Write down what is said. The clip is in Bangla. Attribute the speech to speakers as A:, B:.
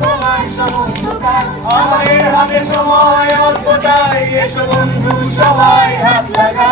A: তোমার সমস্ত কাজ। আমাদের
B: সময় অল্প তাই এসো বন্ধু সবাই হাত লাগা